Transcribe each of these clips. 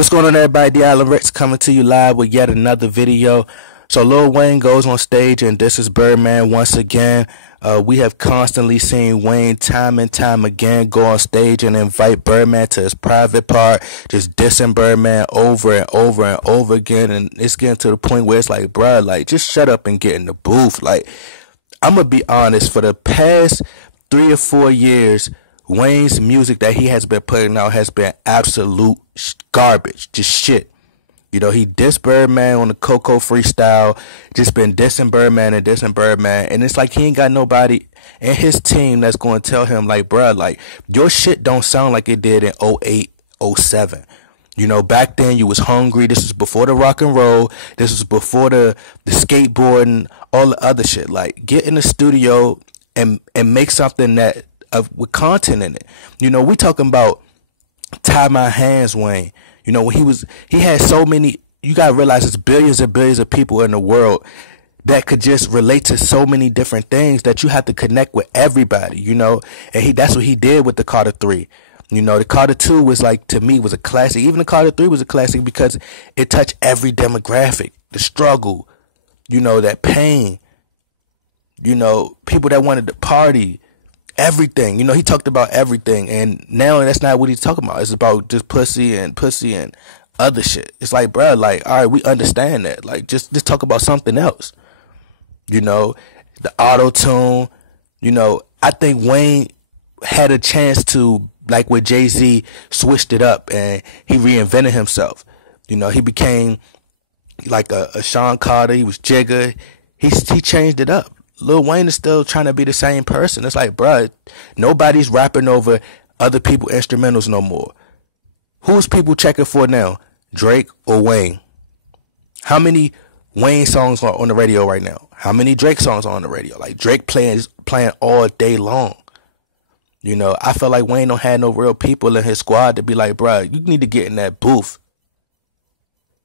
What's going on, everybody? The Island Rex coming to you live with yet another video. So Lil Wayne goes on stage and this is Birdman once again. We have constantly seen Wayne time and time again go on stage and invite Birdman to his private part, just dissing Birdman over and over and over again. And it's getting to the point where it's like, bruh, like, just shut up and get in the booth. Like, I'm going to be honest, for the past 3 or 4 years, Wayne's music that he has been putting out has been absolute garbage, just shit. You know, he dissed Birdman on the Coco freestyle, just been dissing Birdman, and it's like he ain't got nobody in his team that's going to tell him, like, bruh, like, your shit don't sound like it did in 08, 07. You know, back then you was hungry. This was before the rock and roll. This was before the skateboarding, all the other shit. Like, get in the studio and make something that with content in it. You know, we talking about Tie My Hands Wayne. You know, when he had so many, you gotta realize there's billions and billions of people in the world that could just relate to so many different things that you have to connect with everybody, you know. And that's what he did with the Carter 3. You know, the Carter 2 was, like, to me, was a classic. Even the Carter 3 was a classic because it touched every demographic. The struggle, you know, that pain, you know, people that wanted to party, everything. You know, he talked about everything, and now that's not what he's talking about. It's about just pussy and other shit. It's like, bro, like, all right, we understand that. Like, just talk about something else. You know, the auto-tune, you know, I think Wayne had a chance to, like with Jay-Z, switched it up and he reinvented himself. You know, he became like a Sean Carter. He was Jigga. He changed it up. Lil Wayne is still trying to be the same person. It's like, bruh, nobody's rapping over other people's instrumentals no more. Who's people checking for now? Drake or Wayne? How many Wayne songs are on the radio right now? How many Drake songs are on the radio? Like, Drake playing all day long. You know, I feel like Wayne don't have no real people in his squad to be like, bruh, you need to get in that booth.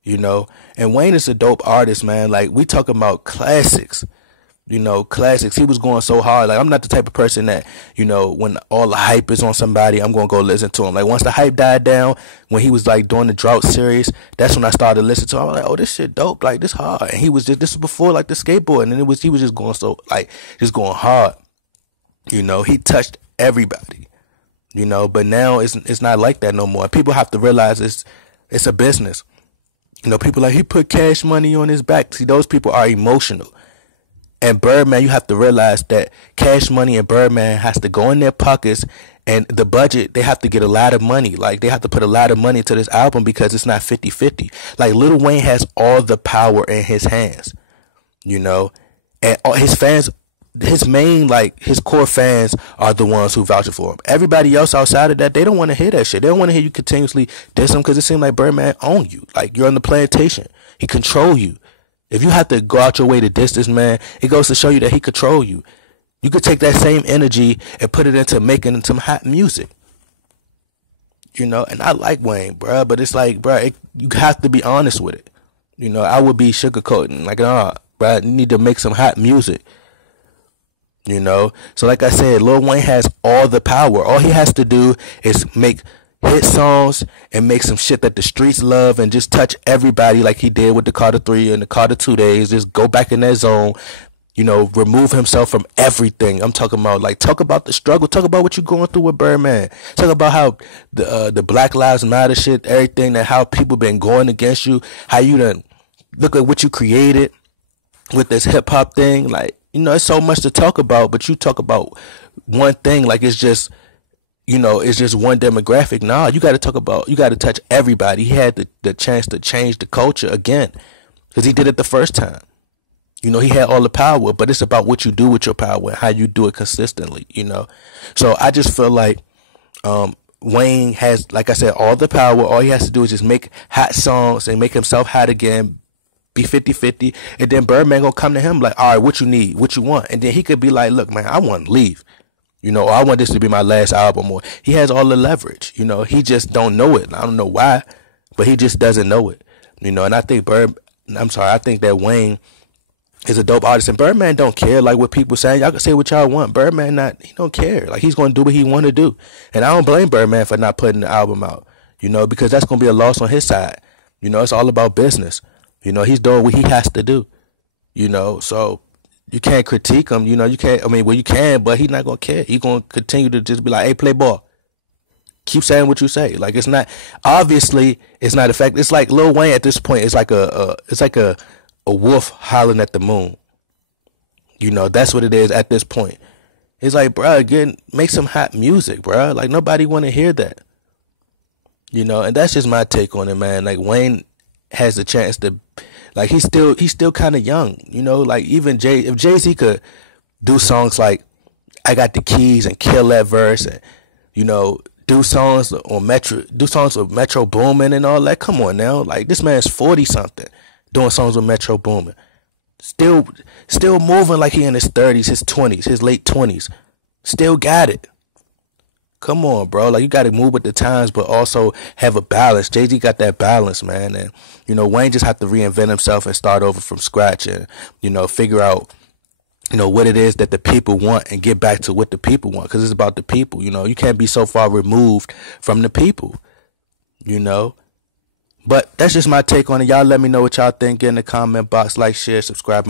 You know, and Wayne is a dope artist, man. Like, we talking about classics. You know, classics. He was going so hard. Like, I'm not the type of person that, you know, when all the hype is on somebody, I'm going to go listen to him. Like, once the hype died down, when he was, like, doing the drought series, that's when I started listening to him. I was like, oh, this shit dope. Like, this hard. And he was just, this was before, like, the skateboard. And he was just going so, like, just going hard. You know, he touched everybody. You know, but now it's not like that no more. People have to realize it's a business. You know, people like, he put Cash Money on his back. See, those people are emotional. And Birdman, you have to realize that Cash Money and Birdman has to go in their pockets, and the budget, they have to get a lot of money. Like, they have to put a lot of money into this album because it's not 50-50. Like, Lil Wayne has all the power in his hands, you know, and all his fans, his main, like, his core fans are the ones who vouch for him. Everybody else outside of that, they don't want to hear that shit. They don't want to hear you continuously diss him because it seems like Birdman own you. Like, you're on the plantation. He control you. If you have to go out your way to diss this man, it goes to show you that he control you. You could take that same energy and put it into making some hot music. You know, and I like Wayne, bruh, but it's like, bruh, you have to be honest with it. You know, I would be sugarcoating, like, nah, bruh, you need to make some hot music. You know, so like I said, Lil Wayne has all the power. All he has to do is make hit songs and make some shit that the streets love and just touch everybody like he did with the Carter 3 and the Carter 2 days. Just go back in that zone, you know, remove himself from everything. I'm talking about, like, talk about the struggle, talk about what you're going through with Birdman, talk about how the Black Lives Matter shit, everything, that how people been going against you, how you done look at what you created with this hip hop thing. Like, you know, it's so much to talk about, but you talk about one thing like it's just, you know, it's just one demographic. Nah, you got to talk about, you got to touch everybody. He had the chance to change the culture again because he did it the first time. You know, he had all the power, but it's about what you do with your power and how you do it consistently, you know. So I just feel like Wayne has, like I said, all the power. All he has to do is just make hot songs and make himself hot again, be 50-50, and then Birdman gonna come to him like, all right, what you need, what you want, and then he could be like, look, man, I want to leave. You know, I want this to be my last album. Or he has all the leverage. You know, he just don't know it. I don't know why, but he just doesn't know it. You know, and I think I think that Wayne is a dope artist, and Birdman don't care like what people saying. Y'all can say what y'all want. Birdman he don't care. Like, he's gonna do what he want to do, and I don't blame Birdman for not putting the album out. because that's going to be a loss on his side. It's all about business. He's doing what he has to do, so you can't critique him. You can't, you can, but he's not going to care. He's going to continue to just be like, hey, play ball. Keep saying what you say. Like, it's not, obviously, it's not effective. It's like Lil Wayne at this point is like a wolf howling at the moon. That's what it is at this point. It's like, bro, again, make some hot music, bro. Like, nobody want to hear that. And that's just my take on it, man. Like, Wayne has the chance to, like, he's still kind of young, like, even if Jay-Z could do songs like I Got the Keys and kill that verse, and, do songs with Metro Boomin and all that. Come on now. Like, this man's 40 something doing songs with Metro Boomin. Still moving like he in his 30s, his 20s, his late 20s. Still got it. Come on, bro. Like, you got to move with the times, but also have a balance. Jay-Z got that balance, man. And, Wayne just have to reinvent himself and start over from scratch and, figure out, what it is that the people want and get back to what the people want. Because it's about the people, You can't be so far removed from the people, But that's just my take on it. Y'all let me know what y'all think in the comment box. Like, share, subscribe.